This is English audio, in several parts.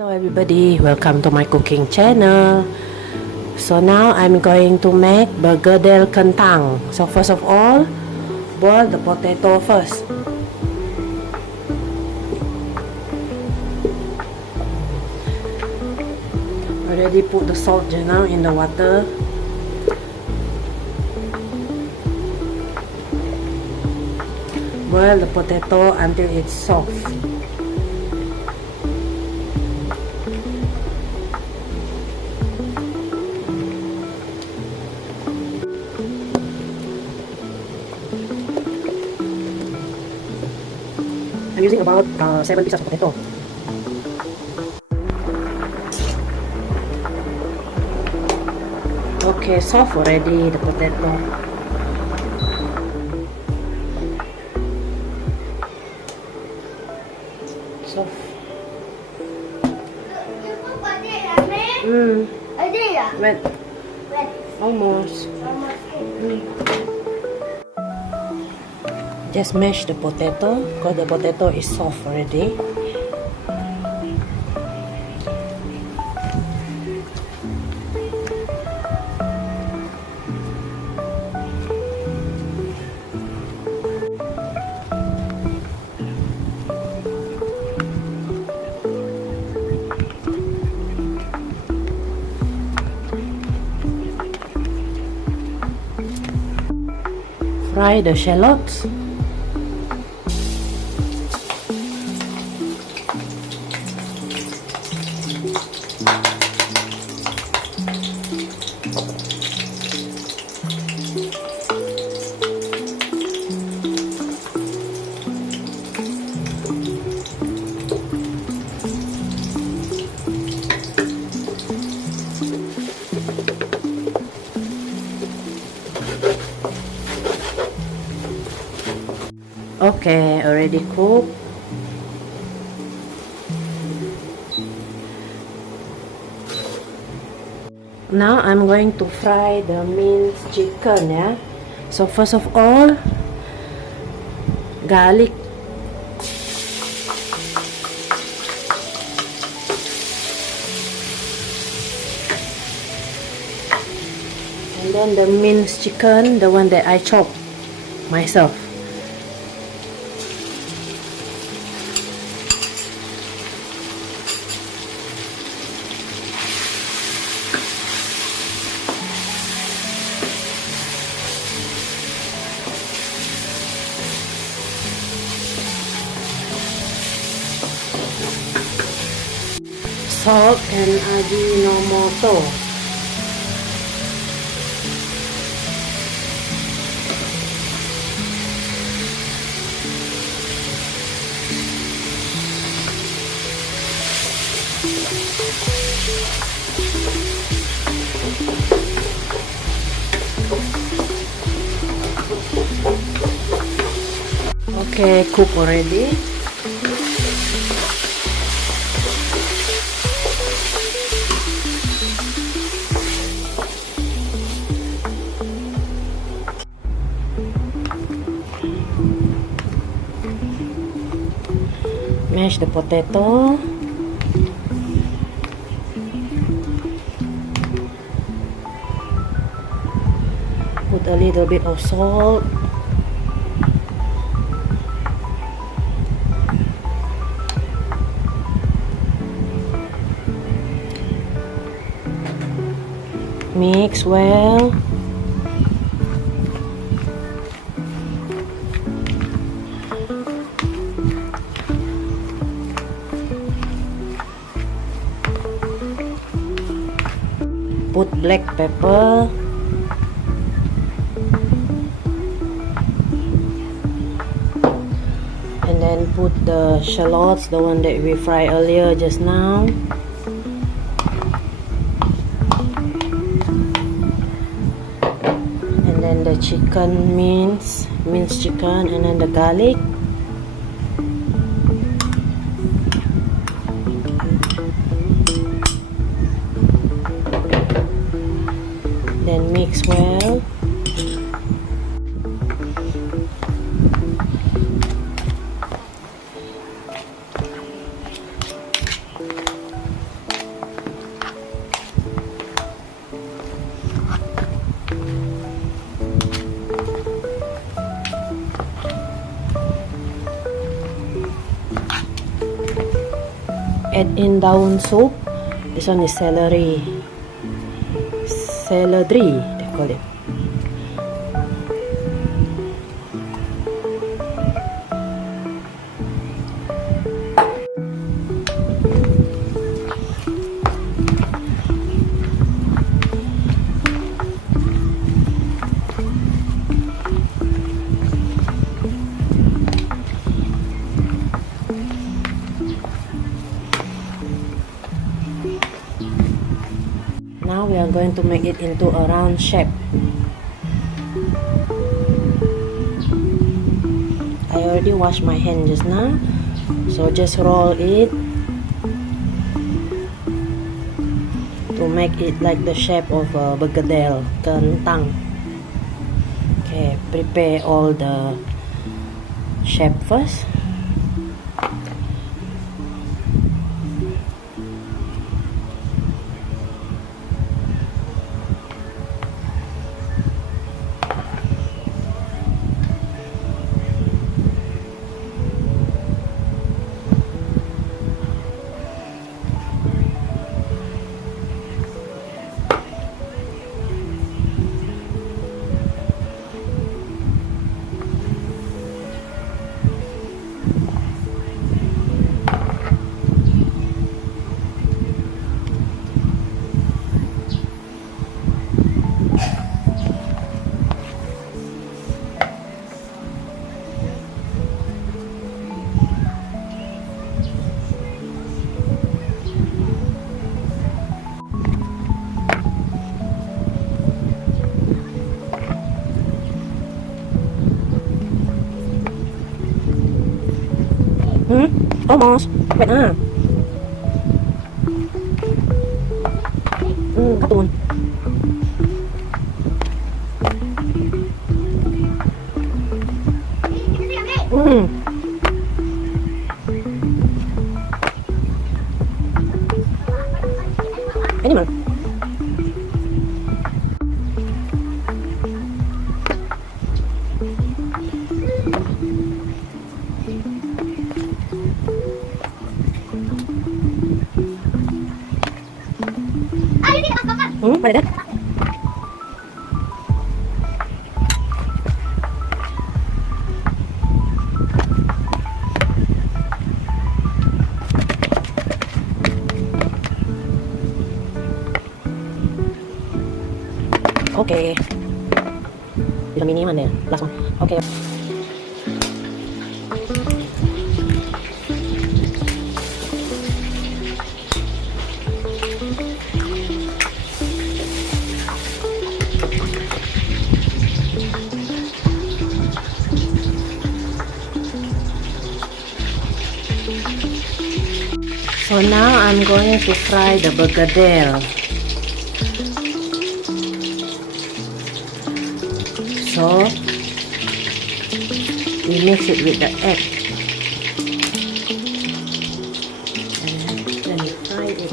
Hello everybody, welcome to my cooking channel. So now I'm going to make Bergedil Kentang. So first of all, boil the potato first. Already put the salt just now in the water. Boil the potato until it's soft. I'm using about 7 pieces of potato. Okay, soft already the potato. Soft. Wet. Almost. Just mash the potato because the potato is soft already. Fry the shallots. Okay, already cooked. Now I'm going to fry the minced chicken, yeah. So first of all, garlic. And then the minced chicken, the one that I chopped myself. Salt and Ajinomoto. Okay, cook already. Mash the potato. Put a little bit of salt. Mix well. Put black pepper. And then put the shallots, the one that we fried earlier just now. And then the chicken minced chicken, and then the garlic. Then mix well. add in daun soup. This one is celery. Celery, they call it. Now we are going to make it into a round shape. I already washed my hand just now, so just roll it to make it like the shape of a bergedil kentang. Okay, prepare all the shape first. Almost. Wait na. Katun. Ini man. Mana dah? Okay. Bila mini mana? Last one. Okay. So now I'm going to fry the bergedil. So we mix it with the egg and then we fry it.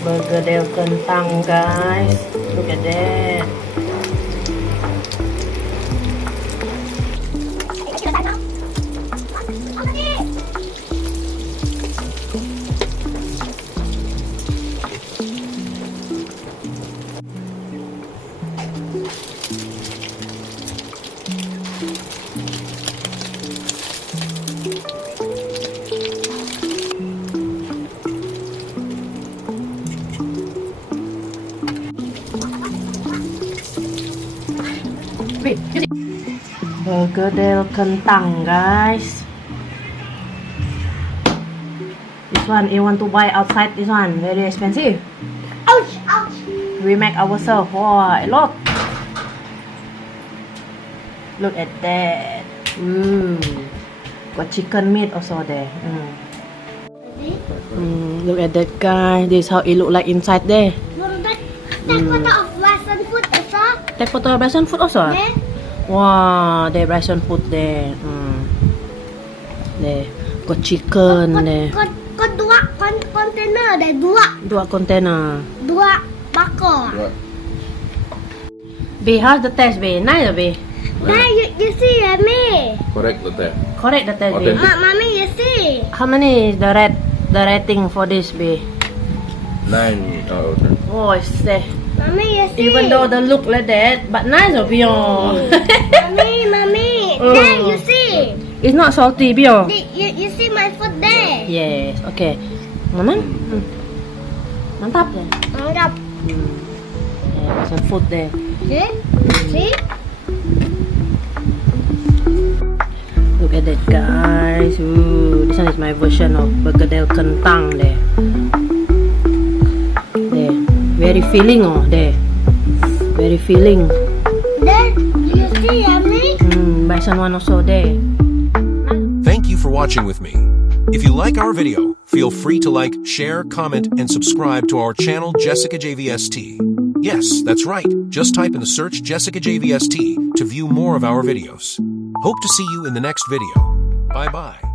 Bergedil kentang, guys. Look at that. Bergedil kentang, guys. This one you want to buy outside, this one very expensive. Ouch, ouch. We make ourselves. Wow, look at that. Got chicken meat also there. Look at that guy. This is how it look like inside there. Take photo of Russian food also. Take photo of Russian food also. Yeah. Wow, the Russian food there. There. Got chicken there. Got dua container there. Dua container. Dua bakar. B, how's the taste, B? Nice, B? Nah, you see, Mommy. Correct the taste. Correct the taste, B. Authentic. Mommy, you see. How many is the rating for this, B? 9 out of 10. Oh, it's there. Mommy, you see. Even though the look like that, but nice, B. Mommy. There, you see. It's not salty, B. You see my food there. Yes, okay. Mana? Mantap deh. Mantap. Yeah, some food there. See? Look at that, guys. Ooh, this one is my version of Bergedil Kentang there. There. Very filling, oh, there. Very filling. There, you see, Mommy. Bison one also there. Thank you for watching with me. If you like our video, feel free to like, share, comment, and subscribe to our channel Jessicajvst. Yes, that's right. Just type in the search Jessicajvst to view more of our videos. Hope to see you in the next video. Bye-bye.